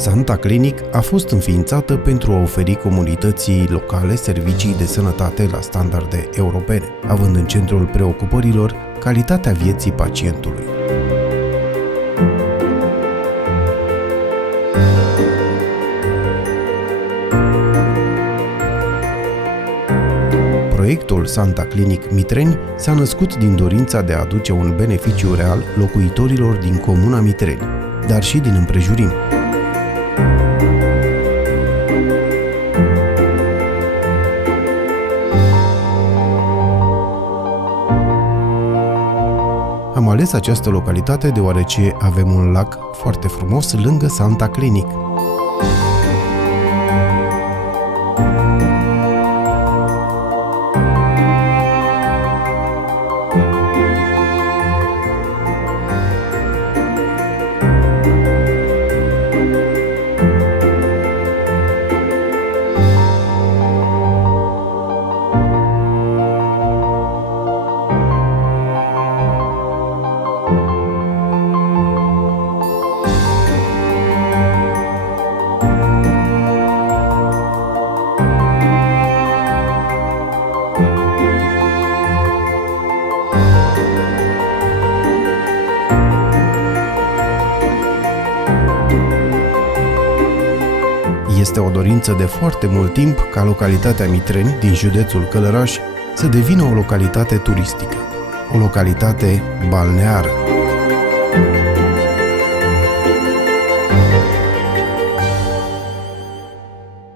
Santa Clinic a fost înființată pentru a oferi comunității locale servicii de sănătate la standarde europene, având în centrul preocupărilor calitatea vieții pacientului. Proiectul Santa Clinic Mitreni s-a născut din dorința de a aduce un beneficiu real locuitorilor din comuna Mitreni, dar și din împrejurimi. Am ales această localitate deoarece avem un lac foarte frumos lângă Santa Clinic. Este o dorință de foarte mult timp ca localitatea Mitreni din județul Călăraș să devină o localitate turistică, o localitate balneară.